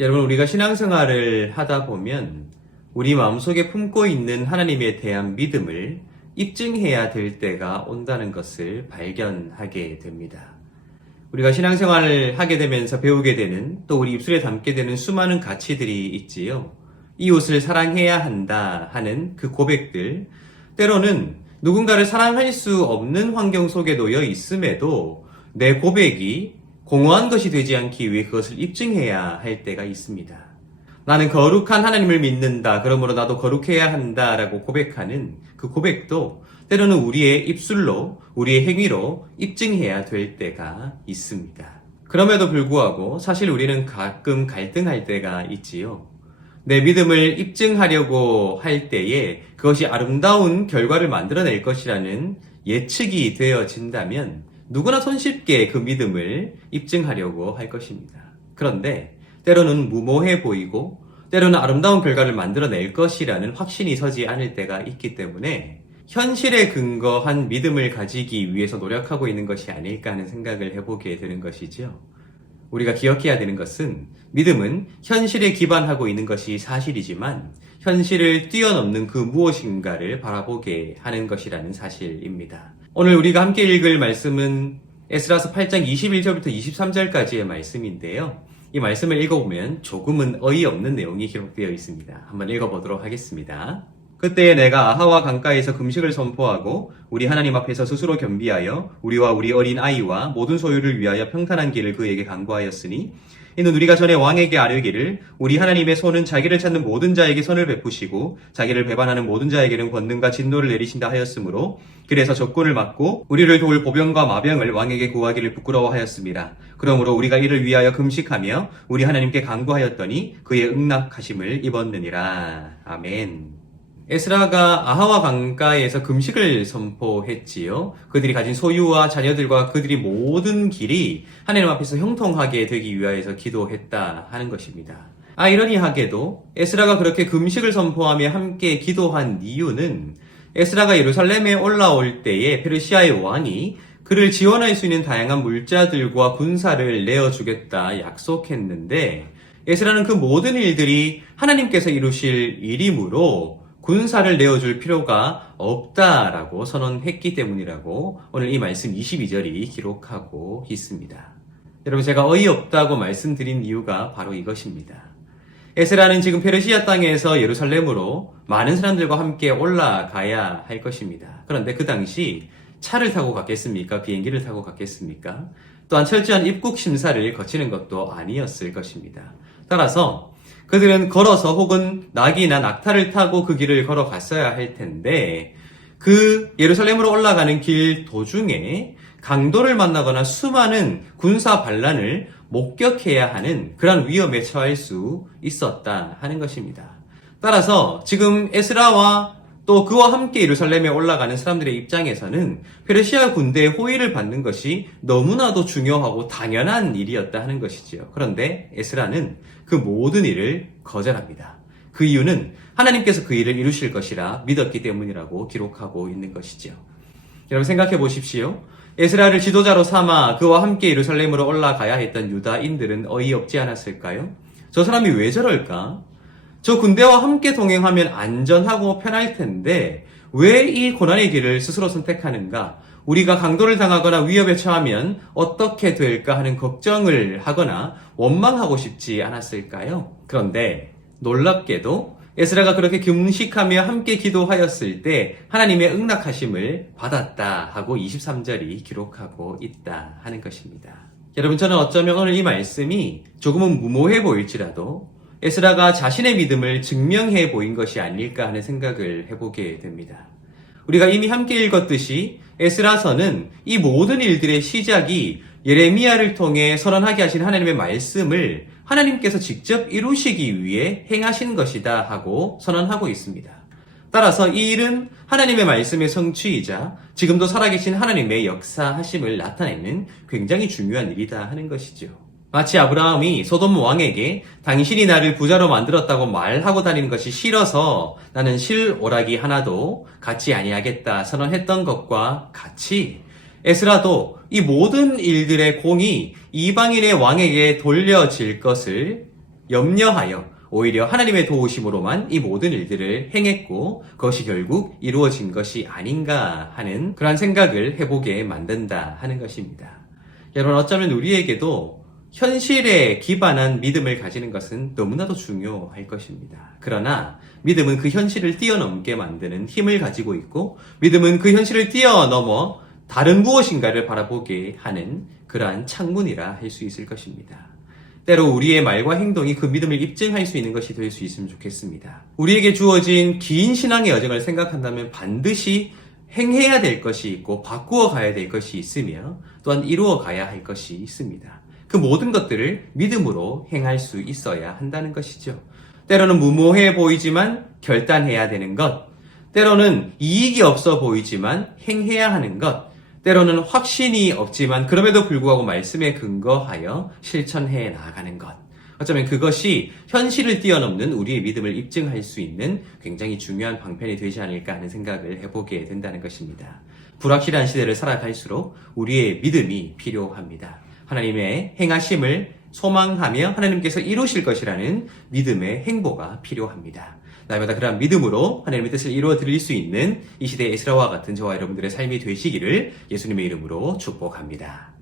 여러분, 우리가 신앙생활을 하다 보면 우리 마음속에 품고 있는 하나님에 대한 믿음을 입증해야 될 때가 온다는 것을 발견하게 됩니다. 우리가 신앙생활을 하게 되면서 배우게 되는, 또 우리 입술에 담게 되는 수많은 가치들이 있지요. 이웃을 사랑해야 한다 하는 그 고백들, 때로는 누군가를 사랑할 수 없는 환경 속에 놓여 있음에도 내 고백이 공허한 것이 되지 않기 위해 그것을 입증해야 할 때가 있습니다. 나는 거룩한 하나님을 믿는다, 그러므로 나도 거룩해야 한다 라고 고백하는 그 고백도 때로는 우리의 입술로, 우리의 행위로 입증해야 될 때가 있습니다. 그럼에도 불구하고 사실 우리는 가끔 갈등할 때가 있지요. 내 믿음을 입증하려고 할 때에 그것이 아름다운 결과를 만들어낼 것이라는 예측이 되어진다면 누구나 손쉽게 그 믿음을 입증하려고 할 것입니다. 그런데 때로는 무모해 보이고 때로는 아름다운 결과를 만들어낼 것이라는 확신이 서지 않을 때가 있기 때문에 현실에 근거한 믿음을 가지기 위해서 노력하고 있는 것이 아닐까 하는 생각을 해보게 되는 것이죠. 우리가 기억해야 되는 것은 믿음은 현실에 기반하고 있는 것이 사실이지만 현실을 뛰어넘는 그 무엇인가를 바라보게 하는 것이라는 사실입니다. 오늘 우리가 함께 읽을 말씀은 에스라서 8장 21절부터 23절까지의 말씀인데요. 이 말씀을 읽어보면 조금은 어이없는 내용이 기록되어 있습니다. 한번 읽어보도록 하겠습니다. 그때에 내가 아하와 강가에서 금식을 선포하고 우리 하나님 앞에서 스스로 겸비하여 우리와 우리 어린 아이와 모든 소유를 위하여 평탄한 길을 그에게 강구하였으니 이는 우리가 전에 왕에게 아뢰기를 우리 하나님의 손은 자기를 찾는 모든 자에게 선을 베푸시고 자기를 배반하는 모든 자에게는 권능과 진노를 내리신다 하였으므로 그래서 적군을 막고 우리를 도울 보병과 마병을 왕에게 구하기를 부끄러워하였습니다. 그러므로 우리가 이를 위하여 금식하며 우리 하나님께 간구하였더니 그의 응낙하심을 입었느니라. 아멘. 에스라가 아하와 강가에서 금식을 선포했지요. 그들이 가진 소유와 자녀들과 그들이 모든 길이 하나님 앞에서 형통하게 되기 위하여서 기도했다 하는 것입니다. 아이러니하게도 에스라가 그렇게 금식을 선포하며 함께 기도한 이유는 에스라가 예루살렘에 올라올 때에 페르시아의 왕이 그를 지원할 수 있는 다양한 물자들과 군사를 내어주겠다 약속했는데 에스라는 그 모든 일들이 하나님께서 이루실 일이므로 군사를 내어줄 필요가 없다라고 선언했기 때문이라고 오늘 이 말씀 22절이 기록하고 있습니다. 여러분, 제가 어이없다고 말씀드린 이유가 바로 이것입니다. 에스라는 지금 페르시아 땅에서 예루살렘으로 많은 사람들과 함께 올라가야 할 것입니다. 그런데 그 당시 차를 타고 갔겠습니까? 비행기를 타고 갔겠습니까? 또한 철저한 입국 심사를 거치는 것도 아니었을 것입니다. 따라서 그들은 걸어서 혹은 낙이나 낙타를 타고 그 길을 걸어갔어야 할 텐데 그 예루살렘으로 올라가는 길 도중에 강도를 만나거나 수많은 군사 반란을 목격해야 하는 그런 위험에 처할 수 있었다 하는 것입니다. 따라서 지금 에스라와 또 그와 함께 예루살렘에 올라가는 사람들의 입장에서는 페르시아 군대의 호의를 받는 것이 너무나도 중요하고 당연한 일이었다 하는 것이지요. 그런데 에스라는 그 모든 일을 거절합니다. 그 이유는 하나님께서 그 일을 이루실 것이라 믿었기 때문이라고 기록하고 있는 것이지요. 여러분, 생각해 보십시오. 에스라를 지도자로 삼아 그와 함께 예루살렘으로 올라가야 했던 유다인들은 어이없지 않았을까요? 저 사람이 왜 저럴까? 저 군대와 함께 동행하면 안전하고 편할 텐데 왜 이 고난의 길을 스스로 선택하는가? 우리가 강도를 당하거나 위협에 처하면 어떻게 될까 하는 걱정을 하거나 원망하고 싶지 않았을까요? 그런데 놀랍게도 에스라가 그렇게 금식하며 함께 기도하였을 때 하나님의 응낙하심을 받았다 하고 23절이 기록하고 있다 하는 것입니다. 여러분, 저는 어쩌면 오늘 이 말씀이 조금은 무모해 보일지라도 에스라가 자신의 믿음을 증명해 보인 것이 아닐까 하는 생각을 해보게 됩니다. 우리가 이미 함께 읽었듯이 에스라서는 이 모든 일들의 시작이 예레미야를 통해 선언하게 하신 하나님의 말씀을 하나님께서 직접 이루시기 위해 행하신 것이다 하고 선언하고 있습니다. 따라서 이 일은 하나님의 말씀의 성취이자 지금도 살아계신 하나님의 역사하심을 나타내는 굉장히 중요한 일이다 하는 것이죠. 마치 아브라함이 소돔 왕에게 당신이 나를 부자로 만들었다고 말하고 다니는 것이 싫어서 나는 실오라기 하나도 갖지 아니하겠다 선언했던 것과 같이 에스라도 이 모든 일들의 공이 이방인의 왕에게 돌려질 것을 염려하여 오히려 하나님의 도우심으로만 이 모든 일들을 행했고 그것이 결국 이루어진 것이 아닌가 하는 그러한 생각을 해보게 만든다 하는 것입니다. 여러분, 어쩌면 우리에게도 현실에 기반한 믿음을 가지는 것은 너무나도 중요할 것입니다. 그러나 믿음은 그 현실을 뛰어넘게 만드는 힘을 가지고 있고, 믿음은 그 현실을 뛰어넘어 다른 무엇인가를 바라보게 하는 그러한 창문이라 할 수 있을 것입니다. 때로 우리의 말과 행동이 그 믿음을 입증할 수 있는 것이 될 수 있으면 좋겠습니다. 우리에게 주어진 긴 신앙의 여정을 생각한다면 반드시 행해야 될 것이 있고 바꾸어 가야 될 것이 있으며 또한 이루어 가야 할 것이 있습니다. 그 모든 것들을 믿음으로 행할 수 있어야 한다는 것이죠. 때로는 무모해 보이지만 결단해야 되는 것, 때로는 이익이 없어 보이지만 행해야 하는 것, 때로는 확신이 없지만 그럼에도 불구하고 말씀에 근거하여 실천해 나가는 것. 어쩌면 그것이 현실을 뛰어넘는 우리의 믿음을 입증할 수 있는 굉장히 중요한 방편이 되지 않을까 하는 생각을 해보게 된다는 것입니다. 불확실한 시대를 살아갈수록 우리의 믿음이 필요합니다. 하나님의 행하심을 소망하며 하나님께서 이루실 것이라는 믿음의 행보가 필요합니다. 날마다 그러한 믿음으로 하나님의 뜻을 이루어 드릴 수 있는 이 시대의 에스라와 같은 저와 여러분들의 삶이 되시기를 예수님의 이름으로 축복합니다.